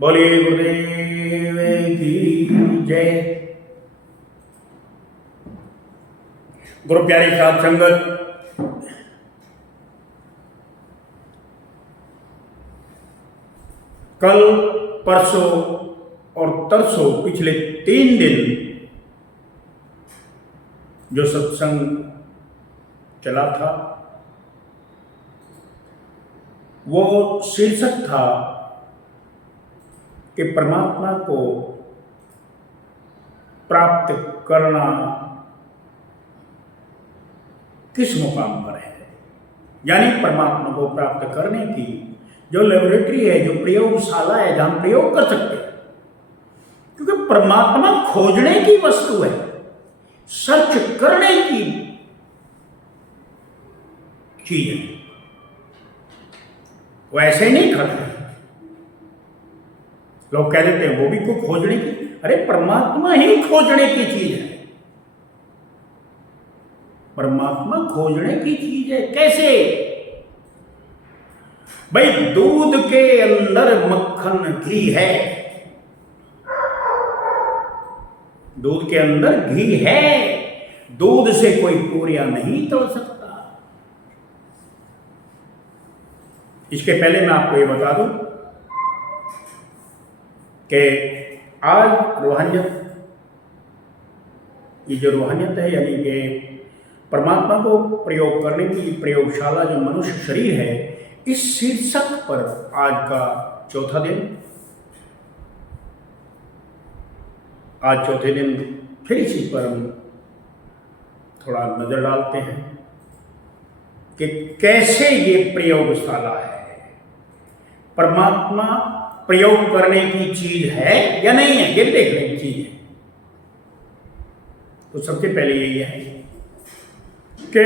बोलिए गुरुदेव की जय। गुरु प्यारी साध संगत, कल परसों और तरसों पिछले 3 दिन जो सत्संग चला था वो शीर्षक था कि परमात्मा को प्राप्त करना किस मुकाम पर है। यानी परमात्मा को प्राप्त करने की जो लेबोरेटरी है, जो प्रयोगशाला है, जहां प्रयोग कर सकते हैं। क्योंकि परमात्मा खोजने की वस्तु है, सर्च करने की चीज है। वो ऐसे नहीं करते। लोग कह देते हैं वो भी को खोजने की, अरे परमात्मा ही खोजने की चीज है। परमात्मा खोजने की चीज है। कैसे भाई? दूध के अंदर मक्खन घी है, दूध के अंदर घी है, दूध से कोई पूरियां नहीं तोड़ सकता। इसके पहले मैं आपको ये बता दूं कि आज रूहानियत, ये जो रूहानियत है यानी कि परमात्मा को प्रयोग करने की प्रयोगशाला जो मनुष्य शरीर है, इस शीर्षक पर आज का चौथा दिन। आज चौथे दिन फिर इसी पर हम थोड़ा नजर डालते हैं कि कैसे ये प्रयोगशाला है। परमात्मा प्रयोग करने की चीज है या नहीं है, ये देखने की चीज है। तो सबसे पहले यही है कि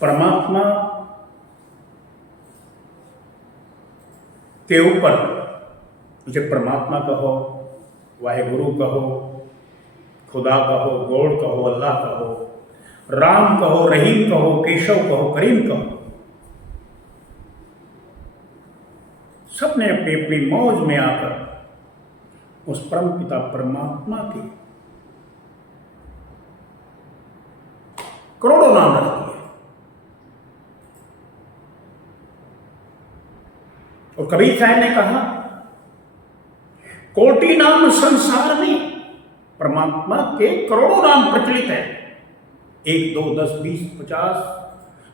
परमात्मा के ऊपर, उसे परमात्मा कहो, वाहेगुरु कहो, खुदा कहो, गॉड कहो, अल्लाह कहो, राम कहो, रहीम कहो, केशव कहो, करीम कहो, सबने अपनी अपनी मौज में आकर उस परम पिता परमात्मा के करोड़ों नाम रख दिए। और कबीर साहब ने कहा, कोटि नाम संसार में, परमात्मा के करोड़ों नाम प्रचलित है। 1 2 10 20 50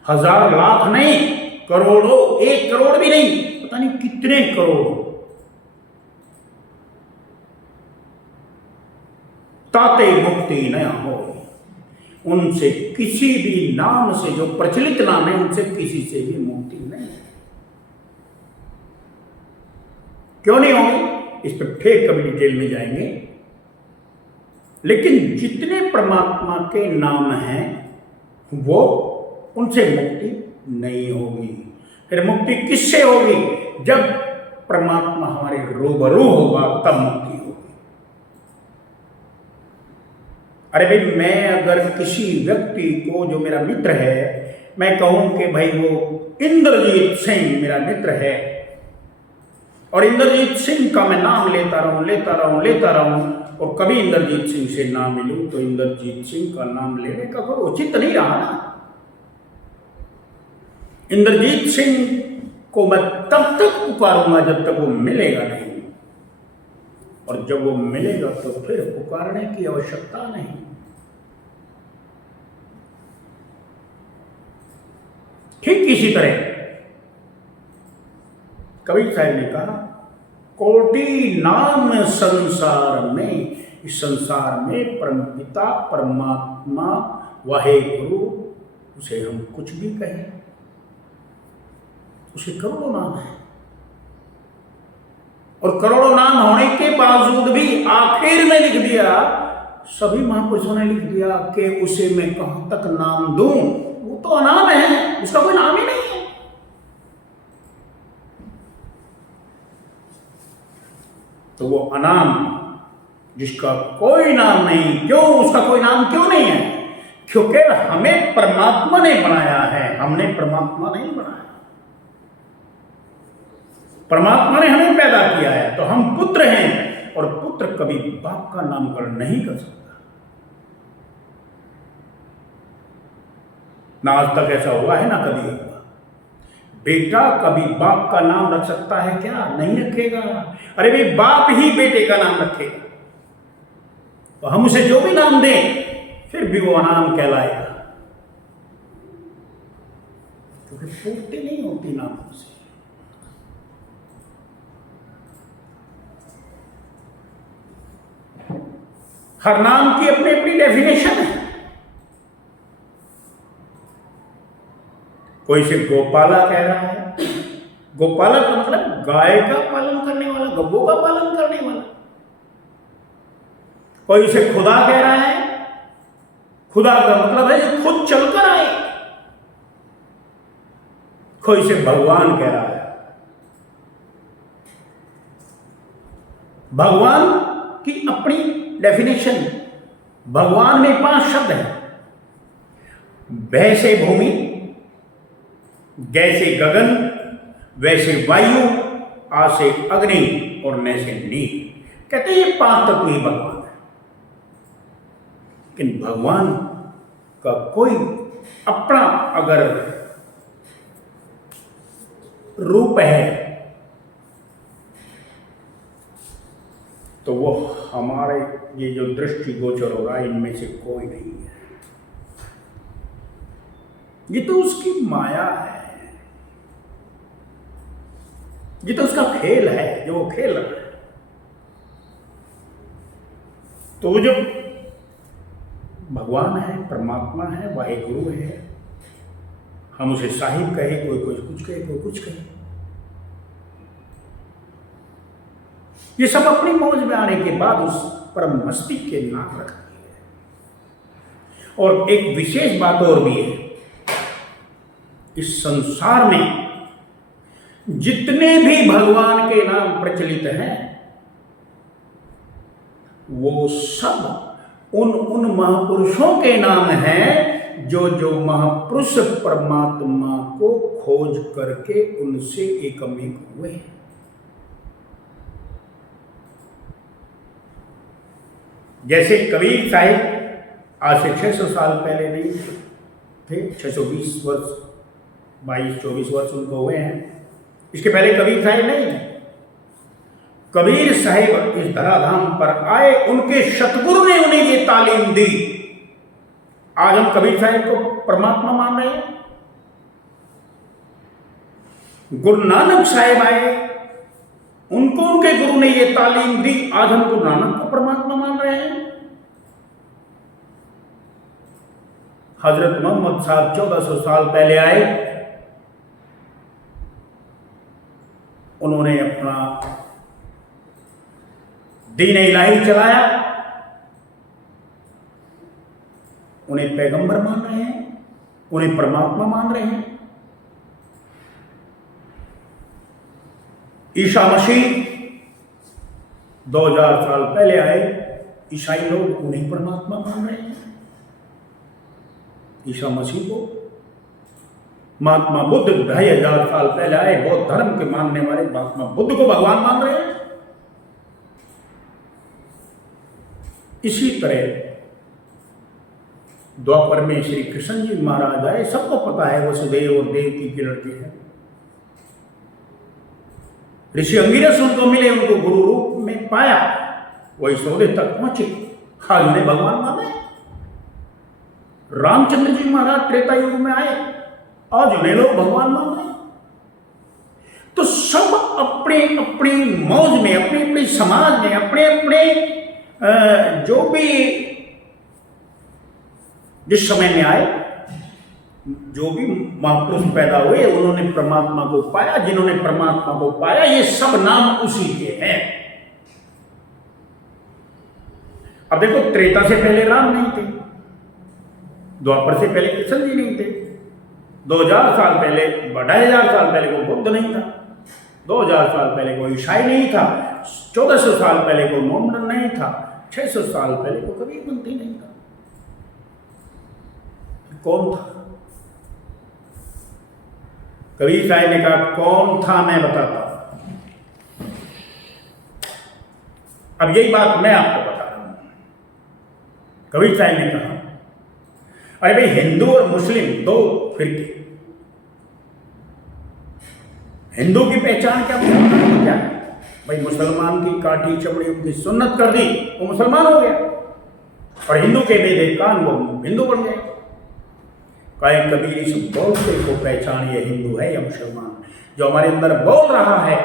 हजार लाख नहीं, करोड़ों, 1 करोड़ भी नहीं, पता नहीं कितने करोड़। ताते मुक्ति नया हो, उनसे किसी भी नाम से, जो प्रचलित नाम है, उनसे किसी से भी मुक्ति नहीं है। क्यों नहीं होगी, इस पर फिर कभी डिटेल में जाएंगे। लेकिन जितने परमात्मा के नाम हैं वो, उनसे मुक्ति नहीं होगी। फिर मुक्ति किससे होगी? जब परमात्मा हमारे रूबरू होगा तब मुक्ति होगी। अरे भाई, मैं अगर किसी व्यक्ति को, जो मेरा मित्र है, मैं कहूं कि भाई वो इंद्रजीत सिंह मेरा मित्र है, और इंद्रजीत सिंह का मैं नाम लेता रहूं, और कभी इंद्रजीत सिंह से ना मिलूं, तो इंद्रजीत सिंह का नाम लेने का कोई उचित नहीं रहा ना। इंद्रजीत सिंह को मैं तब तक पुकारूंगा जब तक वो मिलेगा नहीं, और जब वो मिलेगा तो फिर पुकारने की आवश्यकता नहीं। ठीक इसी तरह कबीर साहब ने कहा, कोटि नाम संसार में, इस संसार में परमपिता परमात्मा वाहेगुरु, उसे हम कुछ भी कहें, उसे करोड़ों नाम है। और करोड़ों नाम होने के बावजूद भी आखिर में लिख दिया, सभी महापुरुषों ने लिख दिया कि उसे मैं कहां तक नाम दूं, वो तो अनाम है, उसका कोई नाम ही नहीं है। तो वो अनाम, जिसका कोई नाम नहीं, क्यों उसका कोई नाम क्यों नहीं है? क्योंकि हमें परमात्मा ने बनाया है, हमने परमात्मा नहीं बनाया। परमात्मा ने हमें पैदा किया है तो हम पुत्र हैं, और पुत्र कभी बाप का नामकरण नहीं कर सकता। ना आज तक ऐसा हुआ है, ना कभी हुआ। बेटा कभी बाप का नाम रख सकता है क्या? नहीं रखेगा। अरे भाई, बाप ही बेटे का नाम रखेगा, तो हम उसे जो भी नाम दें फिर भी वो अनाम कहलाएगा, क्योंकि पूर्ति नहीं होती नामों से। हर नाम की अपनी अपनी डेफिनेशन है। कोई से गोपाला कह रहा है, गोपाला का मतलब गाय का पालन करने वाला, गब्बों का पालन करने वाला। कोई उसे खुदा कह रहा है, खुदा का मतलब है जो खुद चलकर आए। कोई से भगवान कह रहा है। भगवान की अपनी डेफिनेशन। भगवान में 5 शब्द हैं। भय से भूमि, जैसे गगन, वैसे वायु, आ से अग्नि और न से नीर। कहते हैं ये 5 तत्व ही भगवान है। लेकिन भगवान का कोई अपना अगर रूप है तो वो हमारे ये जो दृष्टि गोचर हो रहा है इनमें से कोई नहीं है। ये तो उसकी माया है, ये तो उसका खेल है जो वो खेल रहा है। तो वो जो भगवान है, परमात्मा है, वाहिगुरु है, हम उसे साहिब कहे, कोई कुछ कहे, कोई कुछ कहे, ये सब अपनी मौज में आने के बाद उस परम मस्ती के नाम रख दिए। और एक विशेष बात और भी है, इस संसार में जितने भी भगवान के नाम प्रचलित हैं वो सब उन महापुरुषों के नाम हैं जो महापुरुष परमात्मा को खोज करके उनसे एकमेक हुए। जैसे कबीर साहिब आज से 600 साल पहले नहीं थे, 620 वर्ष, 22-24 वर्ष उनको हुए हैं। इसके पहले कबीर साहिब नहीं थे। कबीर साहिब इस धराधाम पर आए, उनके सतगुरु ने उन्हें ये तालीम दी। आज हम कबीर साहिब को परमात्मा मान रहे हैं। गुरु नानक साहिब आए, उनको उनके गुरु ने ये तालीम दी, आज हम गुरु नानक को परमात्मा मान रहे हैं। हजरत मोहम्मद साहब 1400 साल पहले आए, उन्होंने अपना दीन इलाही चलाया, उन्हें पैगंबर मान रहे हैं, उन्हें परमात्मा मान रहे हैं। ईसा मसीह 2000 साल पहले आए, ईसाई लोग उन्हें परमात्मा मान रहे हैं। ईसा मसीह को महात्मा बुद्ध 2500 साल पहले आए, बौद्ध धर्म के मानने वाले महात्मा बुद्ध को भगवान मान रहे हैं। इसी तरह द्वापर में श्री कृष्ण जी महाराज आए, सबको पता है वसुदेव और देवकी के लड़के हैं। ऋषि अंगिरस उनको मिले, उनको गुरु रूप में पाया, वही सौदे तक पहुंचे, आज उन्हें भगवान माने। रामचंद्र जी महाराज त्रेता युग में आए, आज उन्हें लोग भगवान मान रहे हैं। तो सब अपने अपनी मौज में, अपने अपने समाज में, अपने अपने जो भी जिस समय में आए, जो भी महापुरुष पैदा हुए, उन्होंने परमात्मा को पाया। जिन्होंने परमात्मा को पाया, ये सब नाम उसी के हैं। अब देखो, त्रेता से पहले राम नहीं थे, द्वापर से पहले कृष्ण जी नहीं थे, 2000 साल पहले, 2500 साल पहले कोई बुद्ध नहीं था, 2000 साल पहले कोई ईसाई नहीं था, 1400 साल पहले कोई मोहम्मद नहीं था, 600 साल पहले कोई कबीरपंथी नहीं था। कौन था? कबीर साहिब ने कहा, कौन था मैं बताता हूं। अब यही बात मैं आपको बता रहा हूं। कबीर साहब ने कहा, अरे भाई हिंदू और मुस्लिम दो फिरके, हिंदू की पहचान क्या, मुसलमान की क्या? भाई मुसलमान की काटी चमड़ी उनकी सुन्नत कर दी, वो मुसलमान हो गया, और हिंदू के बेदे कान वो हिंदू बन गए। कहे कबीर इस बोलते को पहचान, ये हिंदू है या मुसलमान, जो हमारे अंदर बोल रहा है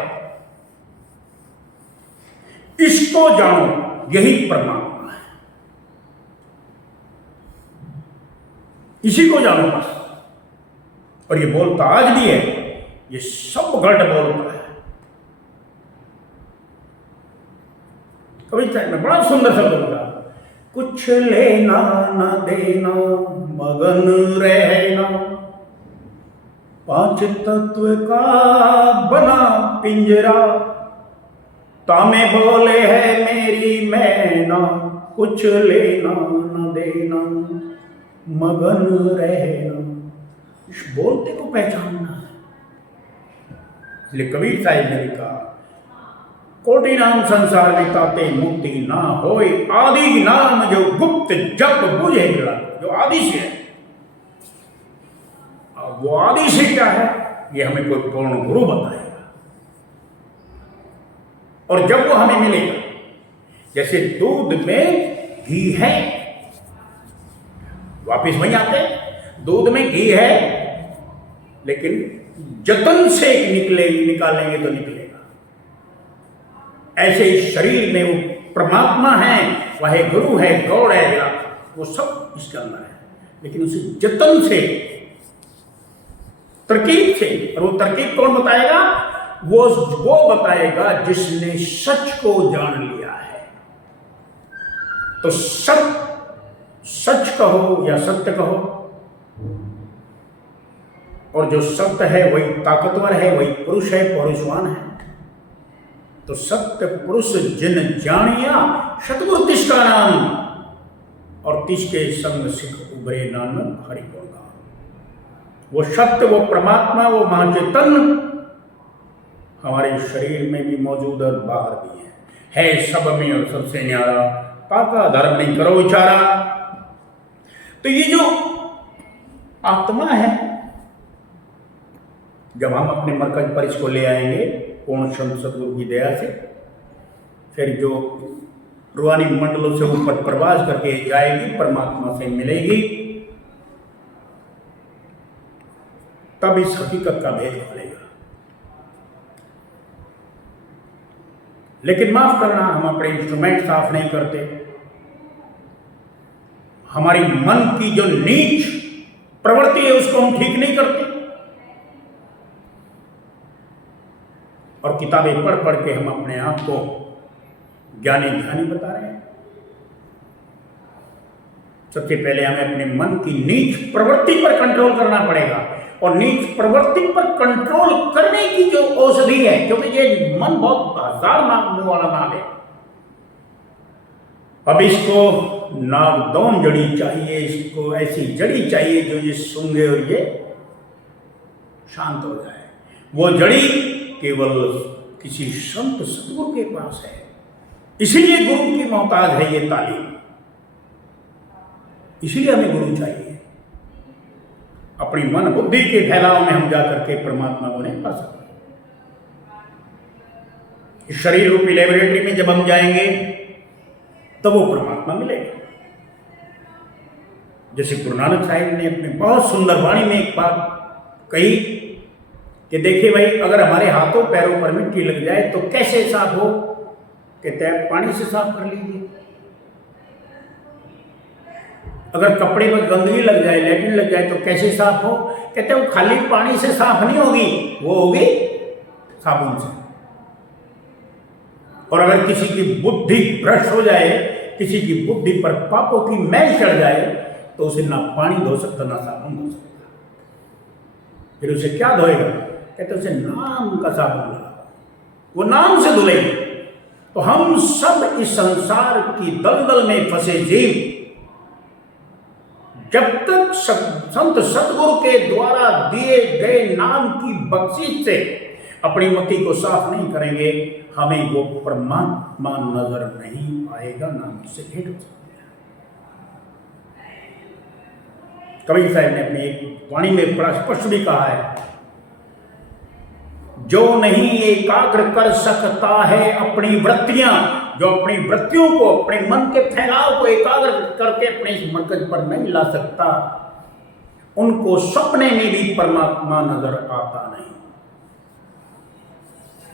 इसको जानो, यही परमात्मा है, इसी को जानो बस। और ये बोलता आज भी है, ये सब गढ़ बोलता है। कबीर साहब ने बड़ा सुंदर शब्द बोला, कुछ लेना न देना मगन रहना, पांच तत्व का बना पिंजरा, तामे बोले है मेरी मैना, कुछ लेना न देना मगन रहना। इस बोलते को पहचानना है। इसलिए कबीर साहिब ने लिखा, कोटि नाम संसार में ताते मुक्ति ना होए, आदि नाम जो गुप्त जप बुझे मिला, जो आदि से है। अब वो आदि से क्या है, ये हमें कोई पूर्ण गुरु बताएगा। और जब वो हमें मिलेगा, जैसे दूध में घी है, वापिस वहीं आते हैं, दूध में घी है लेकिन जतन से निकालेंगे तो निकलेगा। ऐसे इस शरीर में वो परमात्मा है, वह गुरु है, गौड़ है, वो सब इसके अंदर है, लेकिन उसे जतन से, तरकीब से। और वो तरकीब कौन बताएगा? वो बताएगा जिसने सच को जान लिया है। तो सच कहो या सत्य कहो, और जो सत्य है वही ताकतवर है, वही पुरुष है, पौरुषवान है। तो सत्य पुरुष जिन जानिया, सतगुरु तिसका नाम, और तिसके संग सिख उभरे नानक हरि को नाम। वो सत्य, वो परमात्मा, वो महाचेतन हमारे शरीर में भी मौजूद और बाहर भी है सब में और सबसे न्यारा, पाका धर्म नहीं करो विचारा। तो ये जो आत्मा है, जब हम अपने मरकज पर इसको ले आएंगे पूर्ण संत सतगुरु की दया से, फिर जो रूहानी मंडलों से ऊपर प्रवास करके जाएगी, परमात्मा से मिलेगी, तब इस हकीकत का भेद खुलेगा। लेकिन माफ करना, हम अपने इंस्ट्रूमेंट साफ नहीं करते, हमारी मन की जो नीच प्रवृत्ति है उसको हम ठीक नहीं करते, और किताबें पढ़ पढ़ के हम अपने आप को ज्ञानी ध्यानी बता रहे हैं। सबसे पहले हमें अपने मन की नीच प्रवृत्ति पर कंट्रोल करना पड़ेगा, और नीच प्रवृत्ति पर कंट्रोल करने की जो औषधि है, क्योंकि ये मन बहुत हजार मांगने वाला नाग है। अब इसको नागदौन जड़ी चाहिए, इसको ऐसी जड़ी चाहिए जो ये सूंघे और ये शांत हो जाए। वो जड़ी केवल किसी संत सतगुरु के पास है, इसीलिए गुरु की मोहताज है ये तालीम, इसीलिए हमें गुरु चाहिए। अपनी मन बुद्धि के फैलाव में हम जाकर के परमात्मा को नहीं पा सकते। इस शरीर रूपी लेबोरेटरी में जब हम जाएंगे तब वो परमात्मा मिलेगा। जैसे गुरु नानक साहिब ने अपने बहुत सुंदर वाणी में एक बात कही कि देखिए भाई, अगर हमारे हाथों पैरों पर मिट्टी लग जाए तो कैसे साफ हो? कहते हैं पानी से साफ कर लीजिए। अगर कपड़े पर गंदगी लग जाए, लैट्रिन लग जाए तो कैसे साफ हो? कहते हैं वो खाली पानी से साफ नहीं होगी, वो होगी साबुन से। और अगर किसी की बुद्धि भ्रष्ट हो जाए, किसी की बुद्धि पर पापों की मैल चढ़ जाए, तो उसे ना पानी धो सकता ना साबुन धो सकता। फिर उसे क्या धोएगा? कहते उसे नाम का साबुन लगा, वो नाम से धुलेगा। तो हम सब इस संसार की दलदल में फंसे जीव, जब तक संत सतगुरु के द्वारा दिए गए नाम की बख्शिश से अपनी मति को साफ नहीं करेंगे, हमें वो परमात्मा नजर नहीं आएगा, नाम से भेंट हो सकते हैं। कबीर साहब ने अपनी एक वाणी में बड़ा स्पष्ट भी कहा है, जो नहीं एकाग्र कर सकता है अपनी वृत्तियां, जो अपनी वृत्तियों को, अपने मन के फैलाव को एकाग्र करके अपने इस मरकज पर नहीं ला सकता, उनको सपने में भी परमात्मा नजर आता नहीं।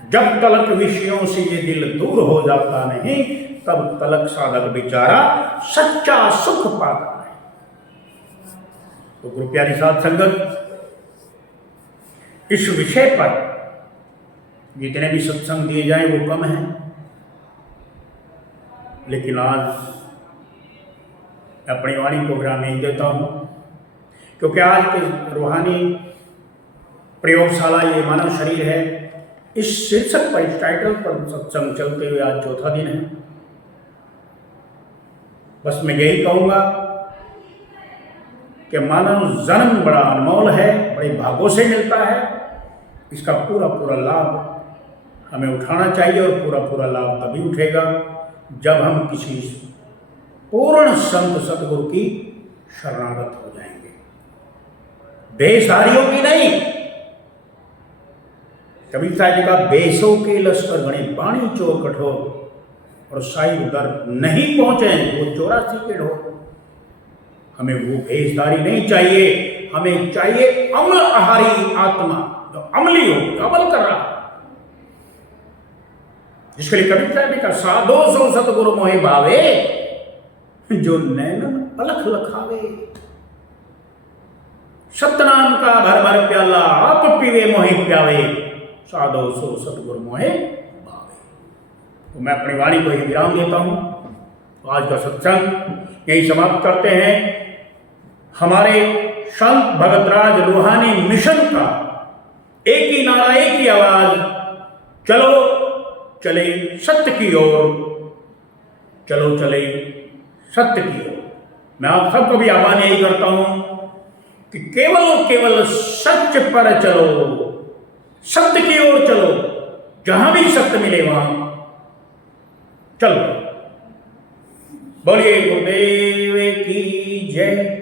जब तलक विषयों से ये दिल दूर हो जाता नहीं, तब तलक साधक बेचारा सच्चा सुख पाता नहीं। तो गुरु प्यारी साध संगत, इस विषय पर जितने भी सत्संग दिए जाए वो कम है, लेकिन आज अपनी वाणी को विराम नहीं देता हूं, क्योंकि आज के रूहानी प्रयोगशाला ये मानव शरीर है, इस शीर्षक पर, इस टाइटल पर सत्संग चलते हुए आज चौथा दिन है। बस मैं यही कहूँगा कि मानव जन्म बड़ा अनमोल है, बड़े भागों से मिलता है। इसका पूरा पूरा लाभ हमें उठाना चाहिए, और पूरा पूरा लाभ तभी उठेगा जब हम किसी पूर्ण संत सतगुरु की शरणागत हो जाएंगे, बेसहारियों की नहीं। कबीर साहब जी का बेसों के लश्कर गणे बाणी चोर कठोर, और साहिब दर नहीं पहुंचे वो 84 के ढोर। हमें वो भेषधारी नहीं चाहिए, हमें चाहिए अमल आहारी आत्मा, जो अमली हो, जो अमल कर रहा। जिसके लिए कबीर साहब जी का साधो सो सतगुरु मोहि भावे, जो नैनन अलख लखावे। सतनाम का भर भर प्याला आप पीवे मोहि प्यावे, साधो सो सतगुरु मोहे भावे। तो मैं अपनी वाणी को ही विराम देता हूं। तो आज का सत्संग यही समाप्त करते हैं। हमारे संत भगतराज रूहानी मिशन का एक ही नारा, एक ही आवाज, चलो चले सत्य की ओर, चलो चले सत्य की ओर। मैं आप सबको भी आह्वान यही करता हूं कि केवल केवल सत्य पर चलो, सत्य की ओर चलो, जहां भी सत्य मिले वहां चलो। बोलिए गुरुदेव की जय।